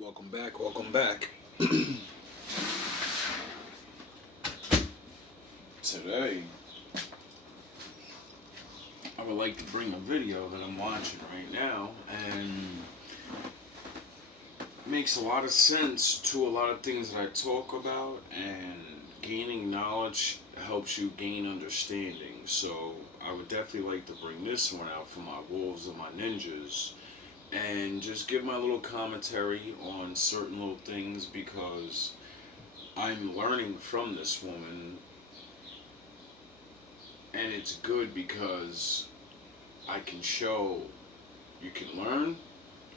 Welcome back, welcome back. Today, I would like to bring a video that I'm watching right now, and it makes a lot of sense to a lot of things that I talk about, and gaining knowledge helps you gain understanding. So I would definitely like to bring this one out for my wolves and my ninjas and just give my little commentary on certain little things because I'm learning from this woman, and it's good because I can show you can learn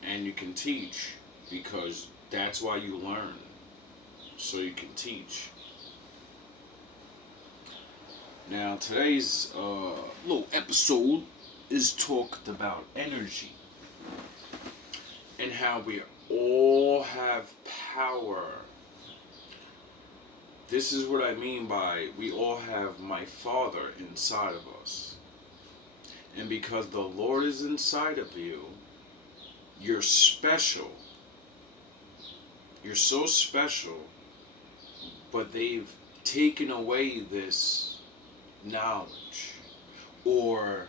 and you can teach, because that's why you learn, so you can teach. Now today's little episode is talked about energy and how we all have power. This is what I mean by we all have my Father inside of us. And because the Lord is inside of you, you're special. You're so special, but they've taken away this knowledge. Or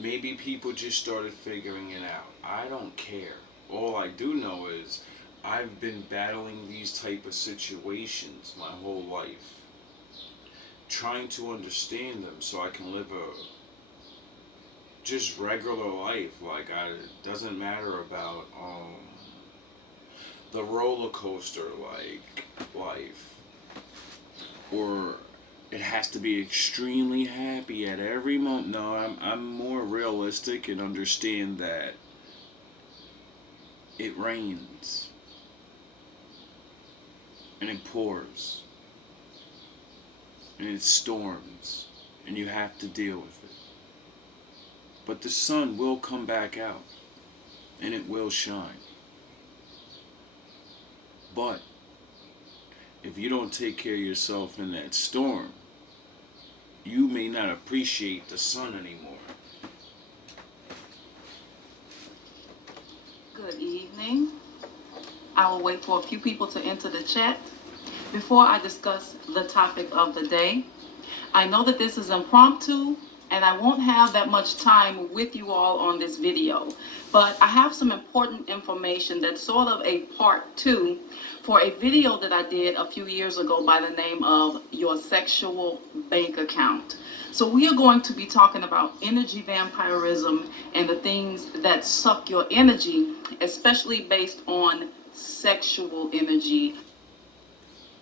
maybe people just started figuring it out. I don't care. All I do know is I've been battling these type of situations my whole life, trying to understand them so I can live a just regular life. Like, it doesn't matter about the roller coaster like life, or it has to be extremely happy at every moment. No, I'm more realistic and understand that it rains and it pours and it storms and you have to deal with it. But the sun will come back out and it will shine. But if you don't take care of yourself in that storm, you may not appreciate the sun anymore. Good evening. I will wait for a few people to enter the chat before I discuss the topic of the day. I know that this is impromptu and I won't have that much time with you all on this video, but I have some important information that's sort of a part two for a video that I did a few years ago by the name of Your Sexual Bank Account. So we are going to be talking about energy vampirism and the things that suck your energy, especially based on sexual energy.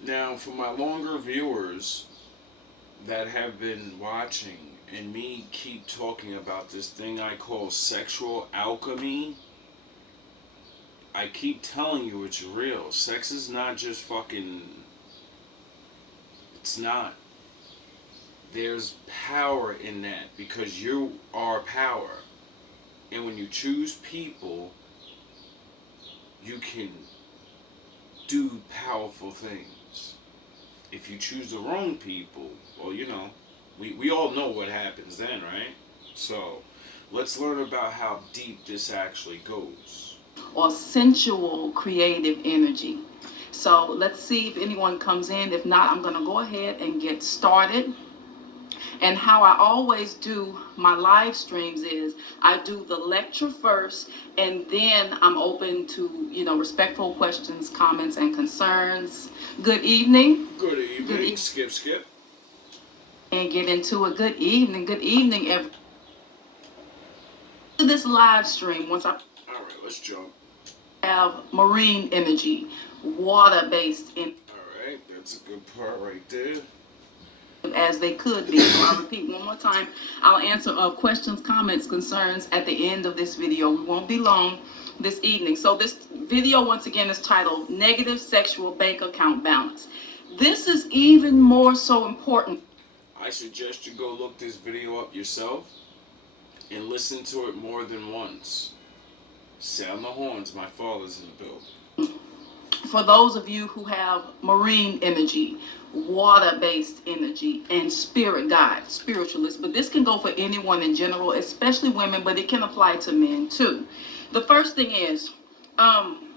Now, for my longer viewers that have been watching and me keep talking about this thing I call sexual alchemy, I keep telling you it's real. Sex is not just fucking... It's not. There's power in that because you are power. And when you choose people, you can do powerful things. If you choose the wrong people, well, we all know what happens then, right? So let's learn about how deep this actually goes. Or sensual creative energy. So let's see if anyone comes in. If not, I'm going to go ahead and get started. And how I always do my live streams is I do the lecture first, and then I'm open to, respectful questions, comments, and concerns. Good evening. Good evening. Skip. And get into it. Good evening, everyone. This live stream, once I All right, let's jump. have marine energy, water-based energy. All right, that's a good part right there. As they could be. So I'll repeat one more time. I'll answer questions, comments, concerns at the end of this video. We won't be long this evening. So this video, once again, is titled Negative Sexual Bank Account Balance. This is even more so important. I suggest you go look this video up yourself and listen to it more than once. Sound the horns, my father's in the building. For those of you who have marine energy, water-based energy, and spirit guides, spiritualists, but this can go for anyone in general, especially women, but it can apply to men too. The first thing is, Um,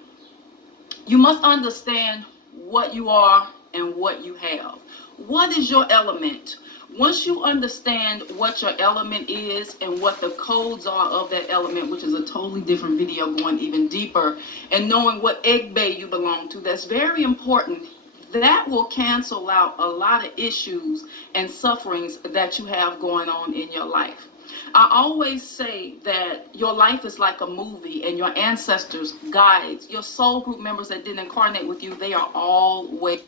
you must understand what you are and what you have. What is your element? Once you understand what your element is and what the codes are of that element, which is a totally different video going even deeper, and knowing what egg bay you belong to, that's very important. That will cancel out a lot of issues and sufferings that you have going on in your life. I always say that your life is like a movie, and your ancestors, guides, your soul group members that didn't incarnate with you, they are always.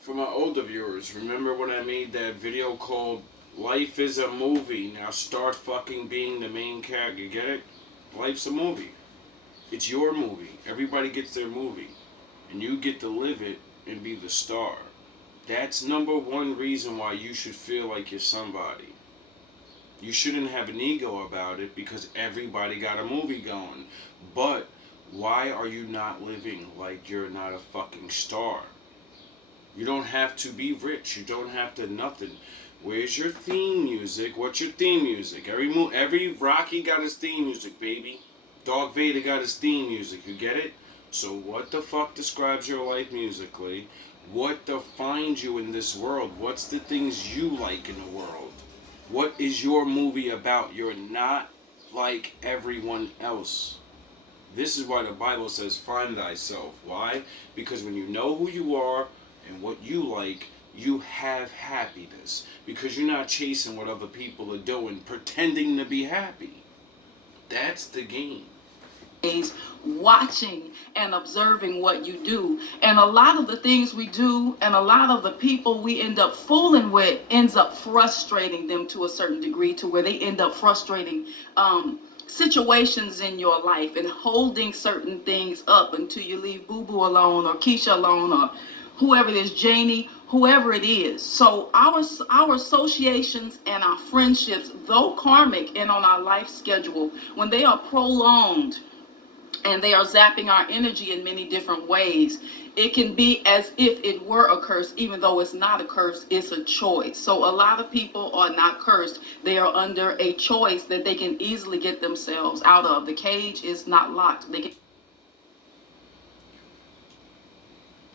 For my older viewers, remember when I made that video called Life is a Movie, now start fucking being the main character, you get it? Life's a movie. It's your movie. Everybody gets their movie. And you get to live it and be the star. That's number one reason why you should feel like you're somebody. You shouldn't have an ego about it because everybody got a movie going. But why are you not living like you're not a fucking star? You don't have to be rich. You don't have to nothing. Where's your theme music? What's your theme music? Every Rocky got his theme music, baby. Darth Vader got his theme music. You get it? So what the fuck describes your life musically? What defines you in this world? What's the things you like in the world? What is your movie about? You're not like everyone else. This is why the Bible says, find thyself. Why? Because when you know who you are and what you like, you have happiness. Because you're not chasing what other people are doing, pretending to be happy. That's the game. Watching and observing what you do, and a lot of the things we do and a lot of the people we end up fooling with ends up frustrating them to a certain degree, to where they end up frustrating situations in your life and holding certain things up until you leave Boo Boo alone, or Keisha alone, or whoever it is, Janie, whoever it is. So our associations and our friendships, though karmic and on our life schedule, when they are prolonged and they are zapping our energy in many different ways, it can be as if it were a curse, even though it's not a curse, it's a choice. So a lot of people are not cursed. They are under a choice that they can easily get themselves out of. The cage is not locked.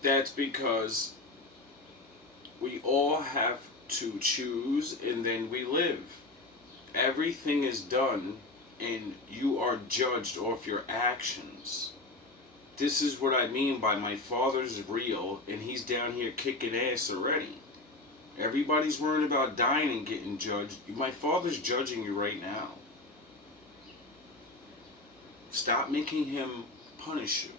That's because we all have to choose and then we live. Everything is done and you are judged off your actions. This is what I mean by my father's real and he's down here kicking ass already. Everybody's worrying about dying and getting judged. My father's judging you right now. Stop making him punish you.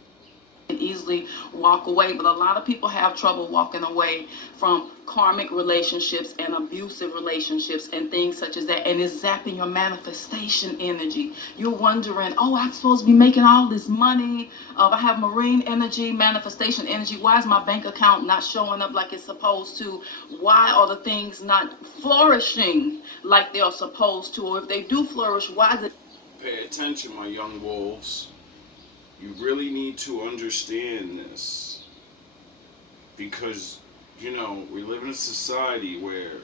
Easily walk away, but a lot of people have trouble walking away from karmic relationships and abusive relationships and things such as that, and it's zapping your manifestation energy. You're wondering, oh, I'm supposed to be making all this money. I have marine energy, manifestation energy. Why is my bank account not showing up like it's supposed to? Why are the things not flourishing like they're supposed to? Or if they do flourish, why is it? Pay attention, my young wolves. You really need to understand this because, you know, we live in a society where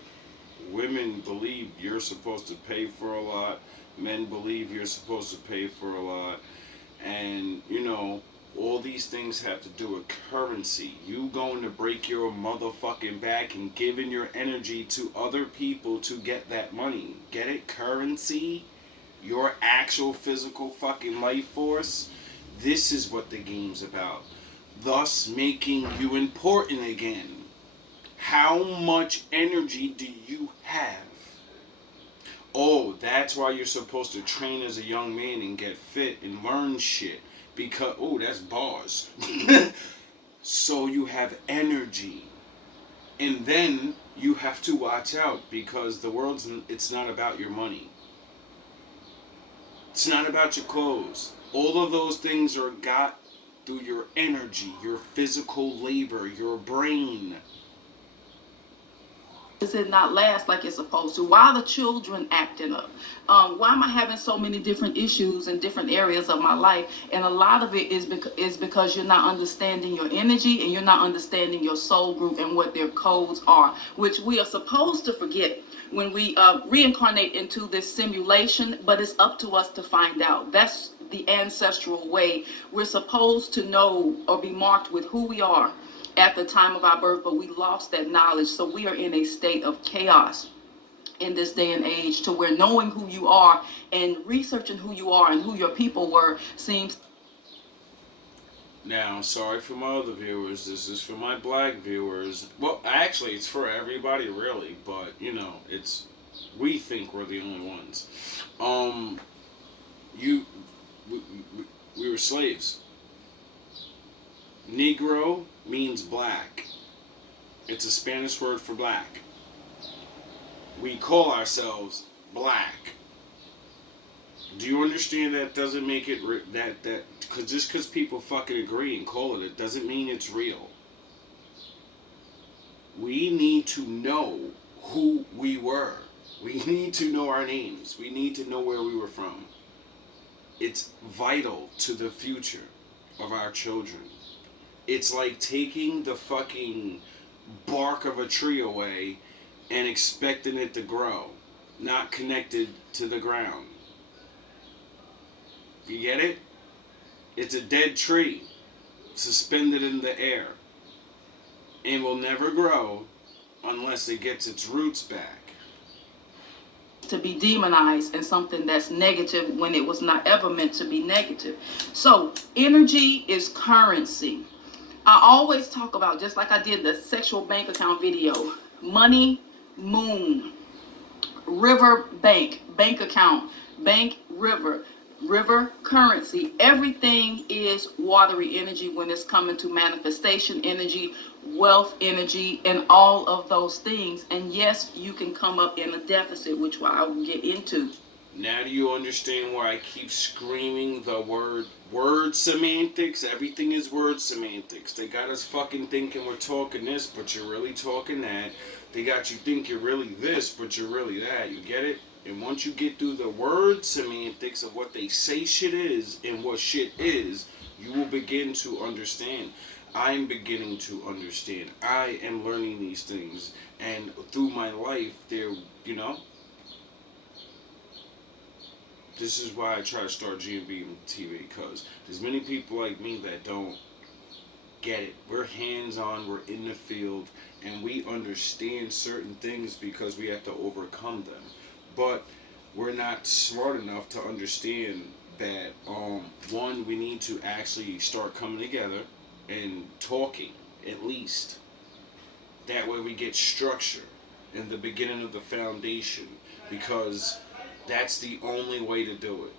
women believe you're supposed to pay for a lot, men believe you're supposed to pay for a lot, and, you know, all these things have to do with currency. You going to break your motherfucking back and giving your energy to other people to get that money. Get it? Currency? Your actual physical fucking life force? This is what the game's about. Thus making you important again. How much energy do you have? Oh, that's why you're supposed to train as a young man and get fit and learn shit. Because, oh, that's bars. So you have energy. And then you have to watch out because the world's, it's not about your money. It's not about your clothes. All of those things are got through your energy, your physical labor, your brain. Does it not last like it's supposed to? Why are the children acting up? Why am I having so many different issues in different areas of my life? And a lot of it is because you're not understanding your energy and you're not understanding your soul group and what their codes are, which we are supposed to forget when we reincarnate into this simulation, but it's up to us to find out. That's the ancestral way. We're supposed to know or be marked with who we are at the time of our birth, but we lost that knowledge. So we are in a state of chaos in this day and age, to where knowing who you are and researching who you are and who your people were seems. Now, sorry for my other viewers. This is for my black viewers. Well, actually, it's for everybody, really. But it's we think we're the only ones. Um, you, we were slaves. Negro means black. It's a Spanish word for black. We call ourselves black. Do you understand that doesn't make it that cause just because people fucking agree and call it doesn't mean it's real. We need to know who we were. We need to know our names. We need to know where we were from. It's vital to the future of our children. It's like taking the fucking bark of a tree away and expecting it to grow, not connected to the ground. You get it? It's a dead tree suspended in the air and will never grow unless it gets its roots back. To be demonized and something that's negative when it was not ever meant to be negative. So energy is currency. I always talk about, just like I did the sexual bank account video, money, moon, river, bank account, bank, river, currency. Everything is watery energy when it's coming to manifestation energy, wealth energy, and all of those things. And yes, you can come up in a deficit, which I will get into. Now do you understand why I keep screaming the word semantics? Everything is word semantics. They got us fucking thinking we're talking this, but you're really talking that. They got you think you're really this, but you're really that. You get it? And once you get through the word semantics of what they say shit is and what shit is, you will begin to understand. I'm beginning to understand. I am learning these things. And through my life, this is why I try to start GMB TV, because there's many people like me that don't get it. We're hands-on, we're in the field, and we understand certain things because we have to overcome them. But we're not smart enough to understand that, one, we need to actually start coming together and talking, at least. That way we get structure in the beginning of the foundation, because that's the only way to do it.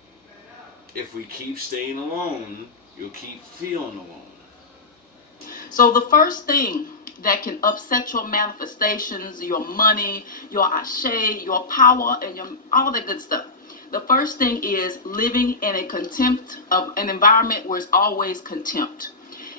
If we keep staying alone, you'll keep feeling alone. So the first thing that can upset your manifestations, your money, your ashe, your power, and all that good stuff. The first thing is living in a contempt of an environment where it's always contempt.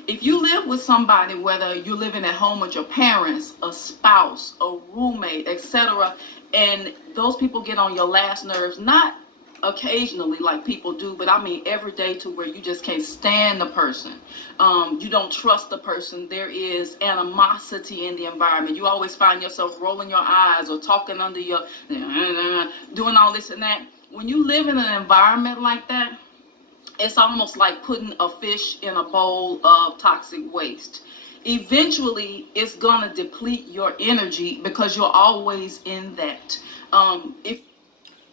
If you live with somebody, whether you're living at home with your parents, a spouse, a roommate, etc., and those people get on your last nerves, not occasionally like people do, but I mean every day, to where you just can't stand the person. You don't trust the person. There is animosity in the environment. You always find yourself rolling your eyes or talking under your, doing all this and that. When you live in an environment like that, it's almost like putting a fish in a bowl of toxic waste. Eventually, it's gonna deplete your energy because you're always in that. If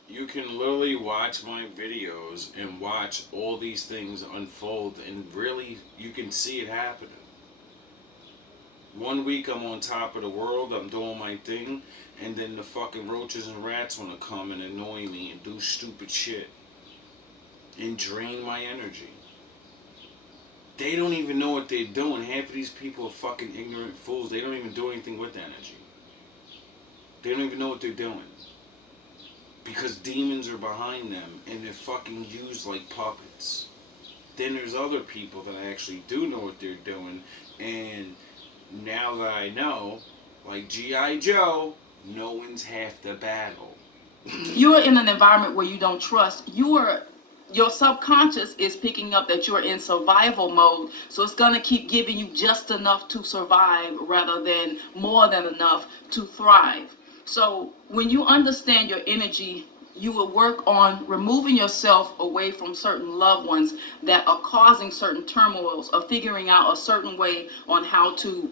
You can literally watch my videos and watch all these things unfold, and really, you can see it happening. One week I'm on top of the world, I'm doing my thing, and then the fucking roaches and rats want to come and annoy me and do stupid shit and drain my energy. They don't even know what they're doing. Half of these people are fucking ignorant fools. They don't even do anything with energy. They don't even know what they're doing. Because demons are behind them and they're fucking used like puppets. Then there's other people that actually do know what they're doing, and now that I know, like G.I. Joe, no one's half the battle. you're in an environment where you don't trust, your subconscious is picking up that you're in survival mode, so it's going to keep giving you just enough to survive rather than more than enough to thrive. So when you understand your energy you will work on removing yourself away from certain loved ones that are causing certain turmoils, or figuring out a certain way on how to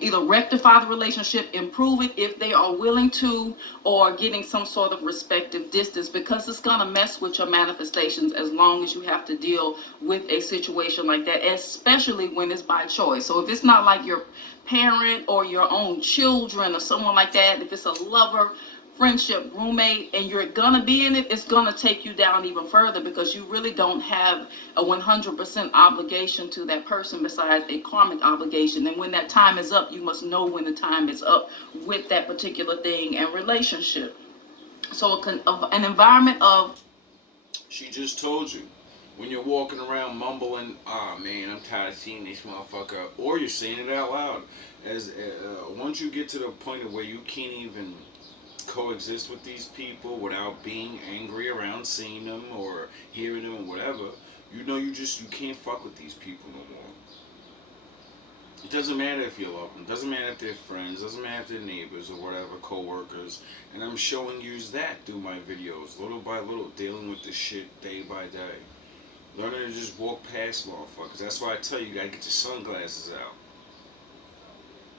either rectify the relationship, improve it if they are willing to, or getting some sort of respective distance, because it's going to mess with your manifestations as long as you have to deal with a situation like that, especially when it's by choice. So if it's not like your parent or your own children or someone like that, if it's a lover, friendship, roommate, and you're gonna be in it, it's gonna take you down even further, because you really don't have a 100% obligation to that person besides a karmic obligation. And when that time is up, you must know when the time is up with that particular thing and relationship. So an environment of... She just told you. When you're walking around mumbling, "Ah, man, I'm tired of seeing this motherfucker," or you're saying it out loud, as once you get to the point of where you can't even coexist with these people without being angry around seeing them or hearing them or whatever, you know you can't fuck with these people no more. It doesn't matter if you love them, doesn't matter if they're friends, doesn't matter if they're neighbors or whatever, co-workers. And I'm showing you that through my videos, little by little, dealing with this shit day by day. Learning to just walk past motherfuckers. That's why I tell you, you gotta get your sunglasses out.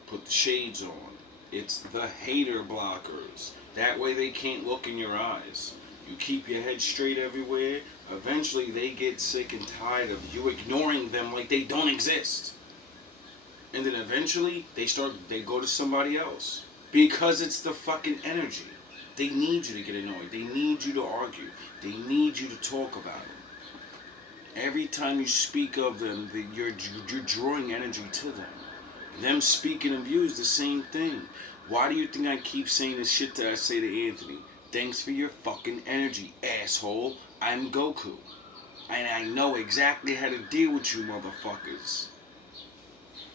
Put the shades on. It's the hater blockers. That way they can't look in your eyes. You keep your head straight everywhere. Eventually they get sick and tired of you ignoring them like they don't exist. And then eventually they go to somebody else. Because it's the fucking energy. They need you to get annoyed. They need you to argue. They need you to talk about it. Every time you speak of them, you're drawing energy to them. Them speaking of you is the same thing. Why do you think I keep saying this shit that I say to Anthony? Thanks for your fucking energy, asshole. I'm Goku. And I know exactly how to deal with you motherfuckers.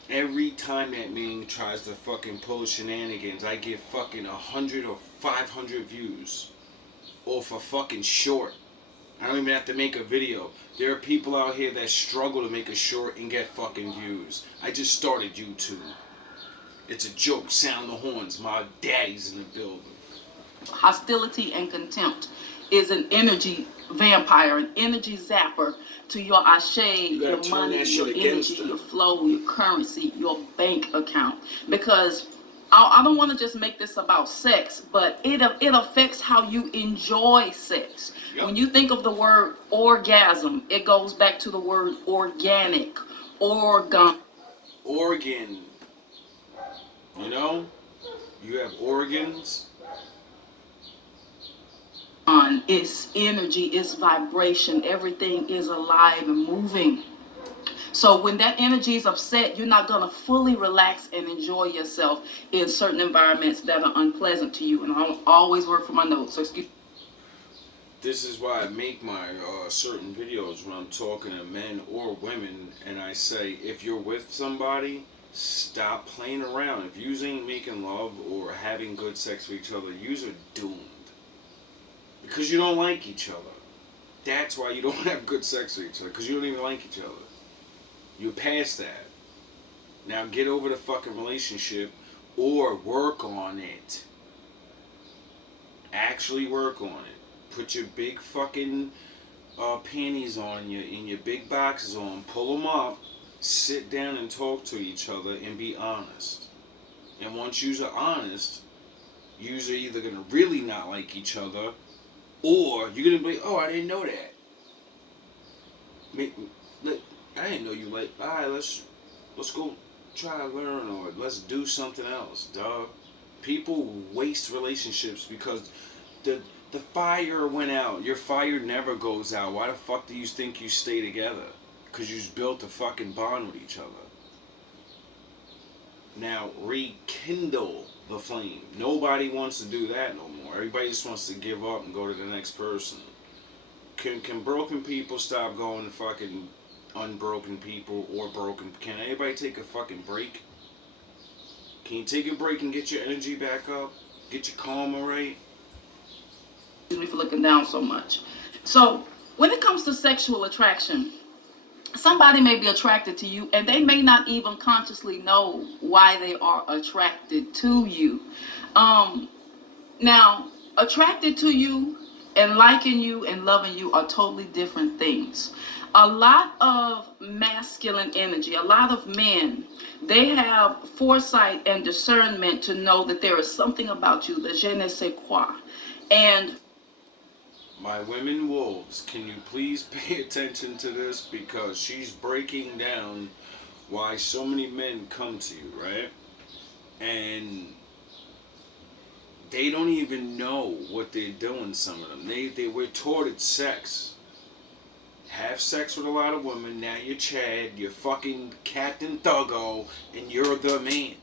Every time that man tries to fucking pull shenanigans, I get fucking 100 or 500 views. Or for fucking short. I don't even have to make a video. There are people out here that struggle to make a short and get fucking views. I just started YouTube. It's a joke. Sound the horns. My daddy's in the building. Hostility and contempt is an energy vampire, an energy zapper to your ashe, your money, your energy, your flow, your currency, your bank account. Because I don't want to just make this about sex, but it affects how you enjoy sex. Yep. When you think of the word orgasm, it goes back to the word organic, organ. Organ. You know? You have organs. It's energy, it's vibration, everything is alive and moving. So when that energy is upset, you're not going to fully relax and enjoy yourself in certain environments that are unpleasant to you. And I always work for my notes. So excuse. This is why I make my certain videos when I'm talking to men or women, and I say, if you're with somebody, stop playing around. If you ain't making love or having good sex with each other, you are doomed. Because you don't like each other. That's why you don't have good sex with each other. Because you don't even like each other. You're past that. Now get over the fucking relationship or work on it. Actually work on it. Put your big fucking panties on and your big boxes on. Pull them up. Sit down and talk to each other and be honest. And once you're honest, you're either going to really not like each other, or you're going to be like, oh, I didn't know that. I didn't know you like, alright, let's go try to learn, or let's do something else, duh. People waste relationships because the fire went out. Your fire never goes out. Why the fuck do you think you stay together? Because you built a fucking bond with each other. Now, rekindle the flame. Nobody wants to do that no more. Everybody just wants to give up and go to the next person. Can broken people stop going to fucking unbroken people or broken? Can anybody take a fucking break? Can you take a break and get your energy back up? Get your karma right? Excuse me for looking down so much. So, when it comes to sexual attraction, somebody may be attracted to you and they may not even consciously know why they are attracted to you. Now, attracted to you and liking you and loving you are totally different things. A lot of masculine energy, a lot of men, they have foresight and discernment to know that there is something about you, the je ne sais quoi. And my women wolves, can you please pay attention to this? Because she's breaking down why so many men come to you, right? And they don't even know what they're doing, some of them. They were taught it's sex. Have sex with a lot of women, now you're Chad, you're fucking Captain Thuggo, and you're the man.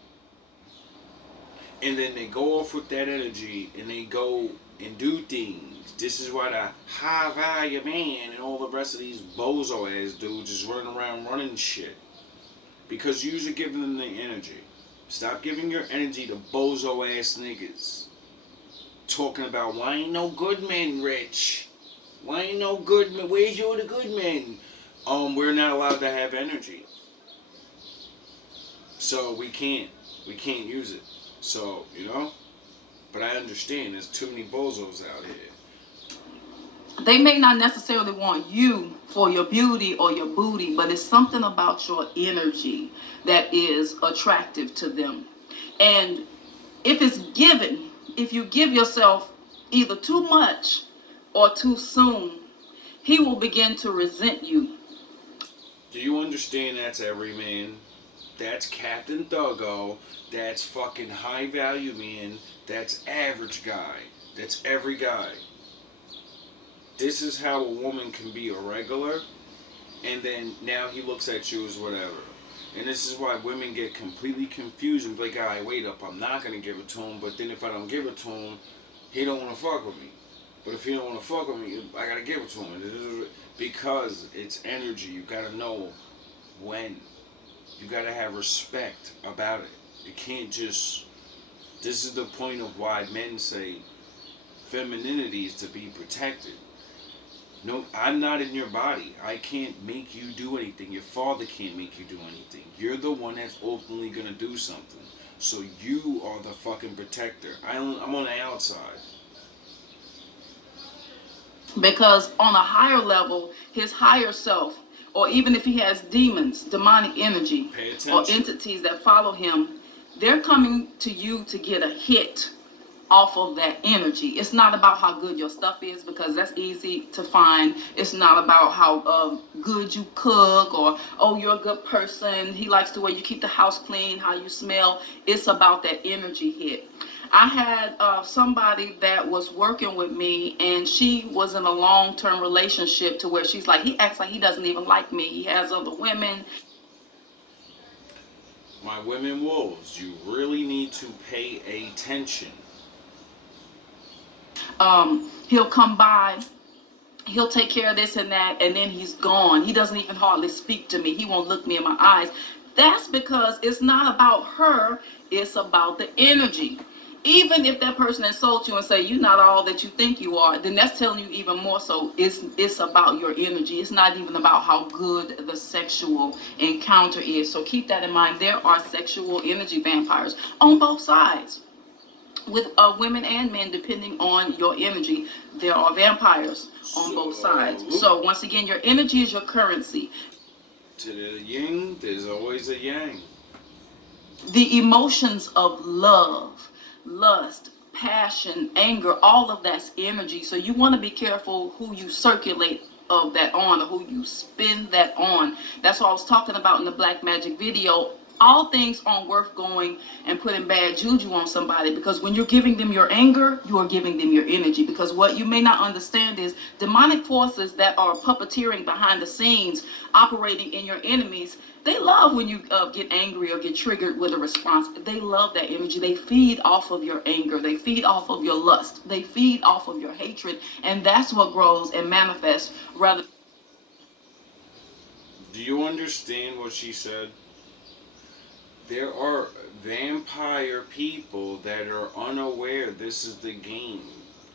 And then they go off with that energy and they go and do things. This is why the high value man and all the rest of these bozo ass dudes just running around running shit. Because you're giving them the energy. Stop giving your energy to bozo ass niggas. Talking about why ain't no good men rich? Why ain't no good men? Where's your the good men? We're not allowed to have energy. So we can't use it. So, you know? But I understand there's too many bozos out here. they may not necessarily want you for your beauty or your booty, but it's something about your energy that is attractive to them. And if it's given, if you give yourself either too much or too soon, he will begin to resent you. Do you understand that's every man? That's Captain Thuggo. That's fucking high value man. That's average guy. That's every guy. This is how a woman can be a regular, and then now he looks at you as whatever. And this is why women get completely confused and be like, alright, wait up, I'm not going to give it to him, but then if I don't give it to him, he don't want to fuck with me. But if he don't want to fuck with me, I got to give it to him. Because it's energy, you got to know when. You got to have respect about it. You can't just... This is the point of why men say femininity is to be protected. No, I'm not in your body. I can't make you do anything. Your father can't make you do anything. You're the one that's ultimately going to do something. So you are the fucking protector. I'm on the outside. Because on a higher level, his higher self, or even if he has demons, demonic energy, or entities that follow him, they're coming to you to get a hit off of that energy. It's not about how good your stuff is, because that's easy to find. It's not about how good you cook, or oh, you're a good person, he likes the way you keep the house clean, how you smell. It's about that energy hit. I had somebody that was working with me, and she was in a long-term relationship to where she's like, he acts like he doesn't even like me. He has other women. My women wolves, you really need to pay attention. He'll come by, he'll take care of this and that, and then he's gone. He doesn't even hardly speak to me. He won't look me in my eyes. That's because it's not about her, it's about the energy. Even if that person insults you and say you're not all that you think you are, then that's telling you even more so it's about your energy. It's not even about how good the sexual encounter is. So keep that in mind. There are sexual energy vampires on both sides, with women and men, depending on your energy. There are vampires on both sides. So once again, your energy is your currency. To the yin, there's always a yang. The emotions of love, lust, passion, anger, all of that's energy. So you want to be careful who you circulate of that on, or who you spin that on. That's what I was talking about in the Black Magic video. All things aren't worth going and putting bad juju on somebody, because when you're giving them your anger, you are giving them your energy. Because what you may not understand is demonic forces that are puppeteering behind the scenes, operating in your enemies, they love when you get angry or get triggered with a response. They love that energy. They feed off of your anger. They feed off of your lust. They feed off of your hatred. And that's what grows and manifests rather. Do you understand what she said? There are vampire people that are unaware this is the game.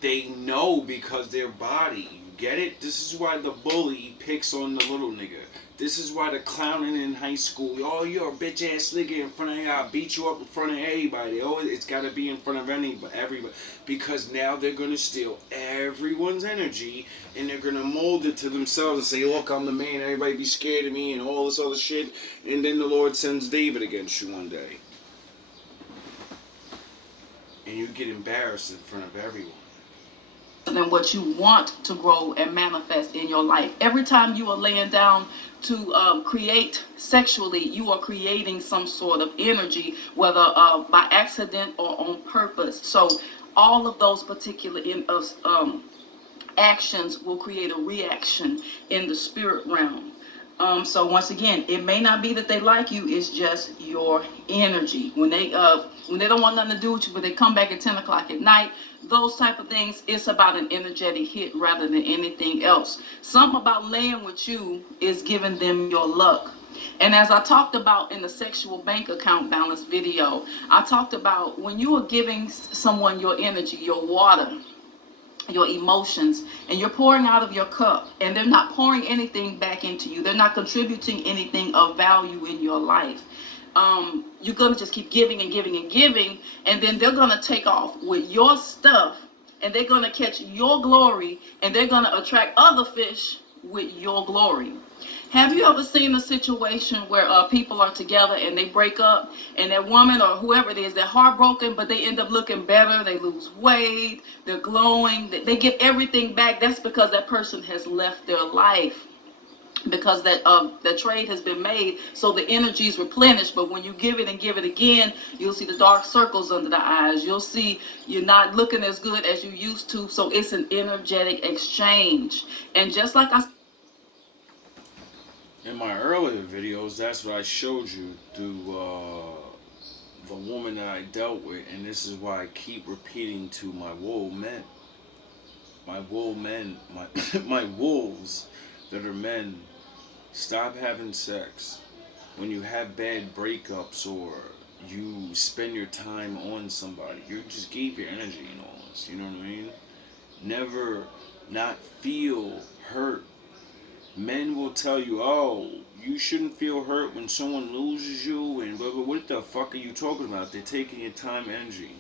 They know because their body. You get it? This is why the bully picks on the little nigga. This is why the clowning in high school. Oh, you're a bitch ass nigga in front of you. I'll beat you up in front of everybody. Oh, it's got to be in front of everybody. Because now they're going to steal everyone's energy and they're going to mold it to themselves and say, look, I'm the man. Everybody be scared of me and all this other shit. And then the Lord sends David against you one day. And you get embarrassed in front of everyone. Than what you want to grow and manifest in your life. Every time you are laying down to create sexually, you are creating some sort of energy, whether by accident or on purpose. So all of those particular actions will create a reaction in the spirit realm. So once again, it may not be that they like you, it's just your energy. When they don't want nothing to do with you, but they come back at 10 o'clock at night, those type of things, it's about an energetic hit rather than anything else. Something about laying with you is giving them your luck. And as I talked about in the sexual bank account balance video, I talked about when you are giving someone your energy, your water, your emotions, and you're pouring out of your cup, and they're not pouring anything back into you, they're not contributing anything of value in your life, you're gonna just keep giving and giving and giving, and then they're gonna take off with your stuff, and they're gonna catch your glory, and they're gonna attract other fish with your glory. Have you ever seen a situation where people are together and they break up, and that woman or whoever it is, they're heartbroken, but they end up looking better, they lose weight, they're glowing, they get everything back? That's because that person has left their life, because that trade has been made, so the energy is replenished. But when you give it and give it again, you'll see the dark circles under the eyes, you'll see you're not looking as good as you used to. So it's an energetic exchange. And just like I in my earlier videos, that's what I showed you through the woman that I dealt with, and this is why I keep repeating to my wool men, my my wolves that are men. Stop having sex. When you have bad breakups or you spend your time on somebody, you just gave your energy and all this. You know what I mean? Never not feel hurt. Men will tell you, oh, you shouldn't feel hurt when someone loses you and blah, blah. What the fuck are you talking about? They're taking your time, energy.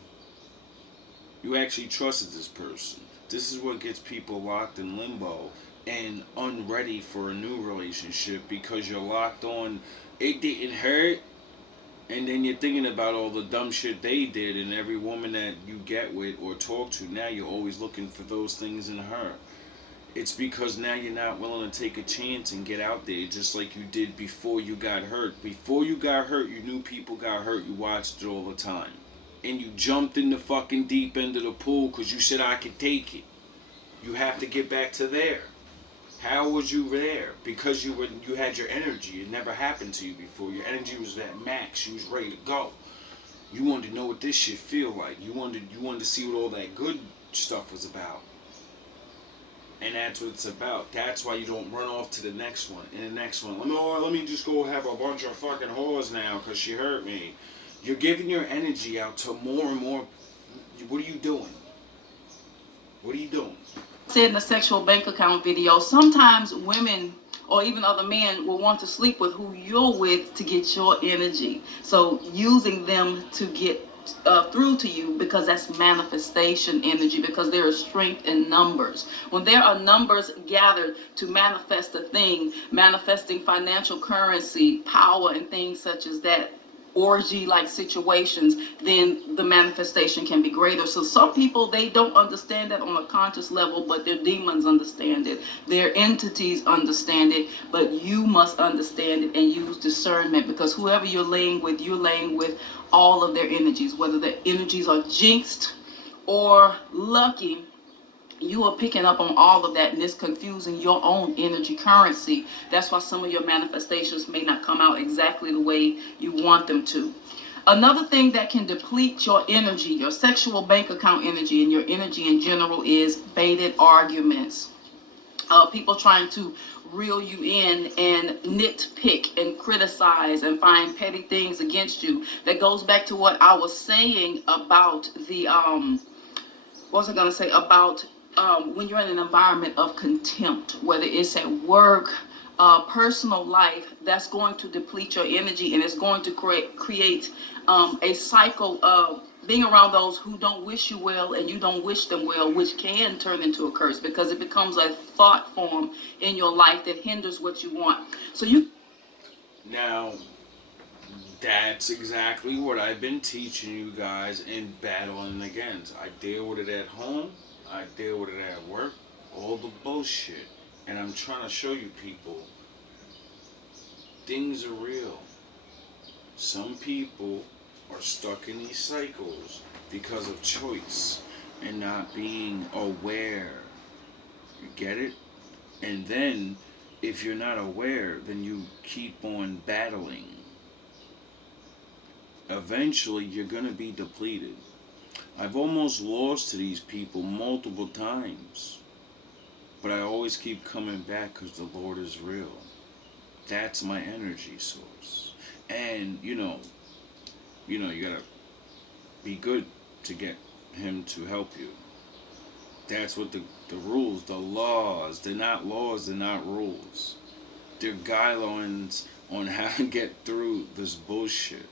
You actually trusted this person. This is what gets people locked in limbo and unready for a new relationship, because you're locked on, it didn't hurt, and then you're thinking about all the dumb shit they did, and every woman that you get with or talk to, now you're always looking for those things in her. It's because now you're not willing to take a chance and get out there just like you did before you got hurt. Before you got hurt, you knew people got hurt. You watched it all the time. And you jumped in the fucking deep end of the pool because you said, I could take it. You have to get back to there. How was you there? Because you had your energy. It never happened to you before. Your energy was at max. You was ready to go. You wanted to know what this shit feel like. You wanted to see what all that good stuff was about. And that's what it's about. That's why you don't run off to the next one. And the next one, let me just go have a bunch of fucking whores now because she hurt me. You're giving your energy out to more and more. What are you doing? What are you doing? Said in the sexual bank account video, sometimes women or even other men will want to sleep with who you're with to get your energy. So using them to get through to you, because that's manifestation energy, because there is strength in numbers. When there are numbers gathered to manifest a thing, manifesting financial currency, power, and things such as that, orgy like situations, then the manifestation can be greater. So some people, they don't understand that on a conscious level, but their demons understand it, their entities understand it, but you must understand it and use discernment, because whoever you're laying with all of their energies, whether the energies are jinxed or lucky. You are picking up on all of that, and it's confusing your own energy currency. That's why some of your manifestations may not come out exactly the way you want them to. Another thing that can deplete your energy, your sexual bank account energy, and your energy in general, is baited arguments. People trying to reel you in and nitpick and criticize and find petty things against you. That goes back to what I was saying about the when you're in an environment of contempt, whether it's at work, personal life that's going to deplete your energy, and it's going to create a cycle of being around those who don't wish you well and you don't wish them well, which can turn into a curse because it becomes a thought form in your life that hinders what you want. So you Now, that's exactly what I've been teaching you guys and battling against. I deal with it at home, I deal with it at work, all the bullshit. And I'm trying to show you people, things are real. Some people are stuck in these cycles because of choice and not being aware. You get it? And then, if you're not aware, then you keep on battling. Eventually, you're going to be depleted. I've almost lost to these people multiple times. But I always keep coming back because the Lord is real. That's my energy source. And, you gotta be good to get Him to help you. That's what the rules, the laws, they're not laws, they're not rules. They're guidelines on how to get through this bullshit.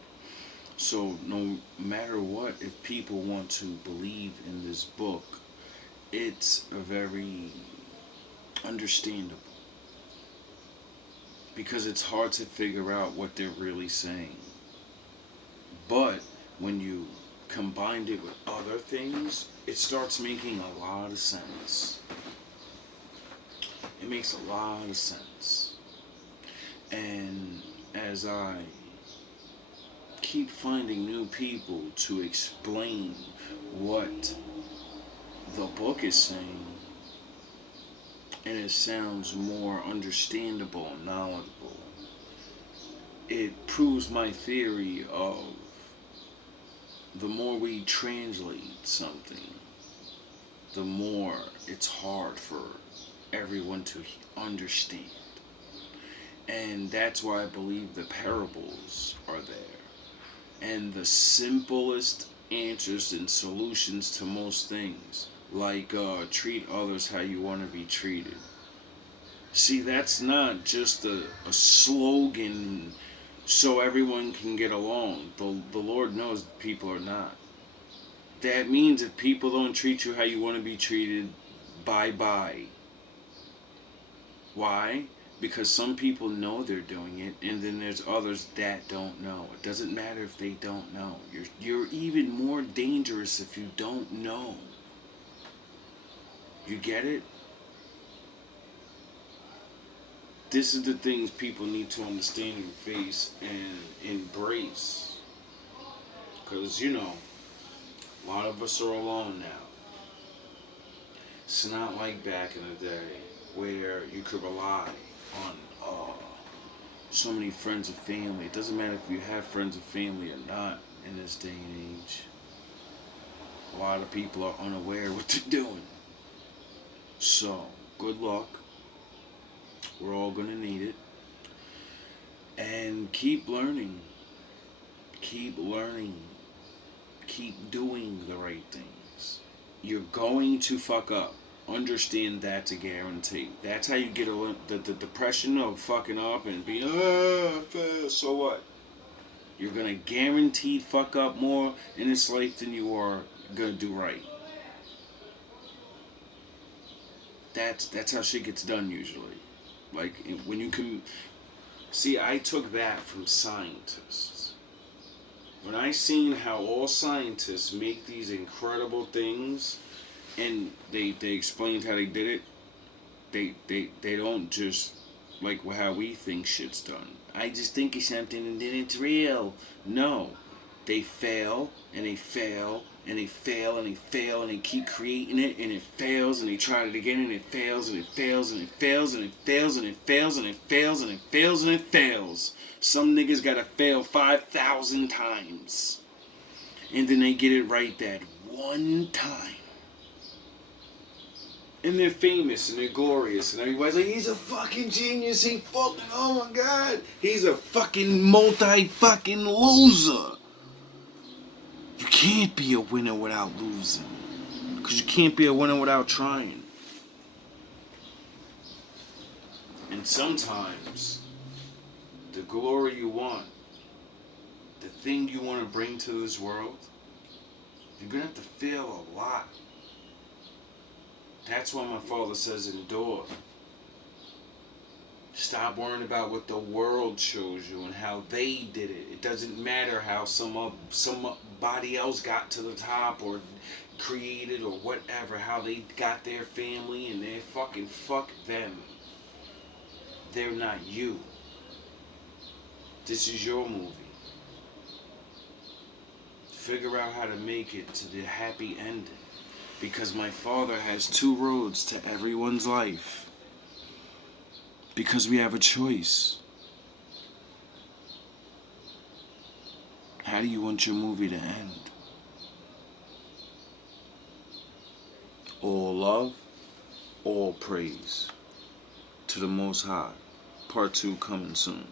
So no matter what, if people want to believe in this book, it's very understandable. Because it's hard to figure out what they're really saying. But when you combined it with other things, it starts making a lot of sense. It makes a lot of sense. And as I keep finding new people to explain what the book is saying, and it sounds more understandable and knowledgeable, it proves my theory of the more we translate something, the more it's hard for everyone to understand. And that's why I believe the parables are there. And the simplest answers and solutions to most things, like treat others how you want to be treated. See, that's not just a slogan so everyone can get along. The Lord knows people are not. That means if people don't treat you how you want to be treated, bye-bye. Why? Because some people know they're doing it, and then there's others that don't know. It doesn't matter if they don't know. You're even more dangerous if you don't know. You get it? This is the things people need to understand and face and embrace. Because, a lot of us are alone now. It's not like back in the day where you could rely on so many friends and family. It doesn't matter if you have friends and family or not in this day and age. A lot of people are unaware what they're doing. So, good luck. We're all going to need it. And keep learning. Keep learning. Keep doing the right things. You're going to fuck up. Understand that's a guarantee. That's how you get the depression of fucking up and being, so what? You're going to guaranteed fuck up more in this life than you are going to do right. That's how shit gets done usually. Like, when you can... See, I took that from scientists. When I seen how all scientists make these incredible things, and they explained how they did it, they don't just, like how we think shit's done. I just think of something and then it's real. No. They fail, and they fail, and they fail, and they fail, and they keep creating it, and it fails, and they try it again, and it fails, and it fails, and it fails, and it fails, and it fails, and it fails, and it fails, and it fails. Some niggas gotta fail 5,000 times. And then they get it right that one time. And they're famous, and they're glorious, and everybody's like, he's a fucking genius, oh my god, he's a fucking multi-fucking loser. You can't be a winner without losing. Because you can't be a winner without trying. And sometimes, the glory you want, the thing you want to bring to this world, you're going to have to fail a lot. That's why my father says endure. Stop worrying about what the world shows you and how they did it. It doesn't matter how somebody else got to the top or created or whatever, how they got their family and they fuck them. They're not you. This is your movie. Figure out how to make it to the happy ending. Because my father has two roads to everyone's life. Because we have a choice. How do you want your movie to end? All love, all praise to the Most High. Part 2 coming soon.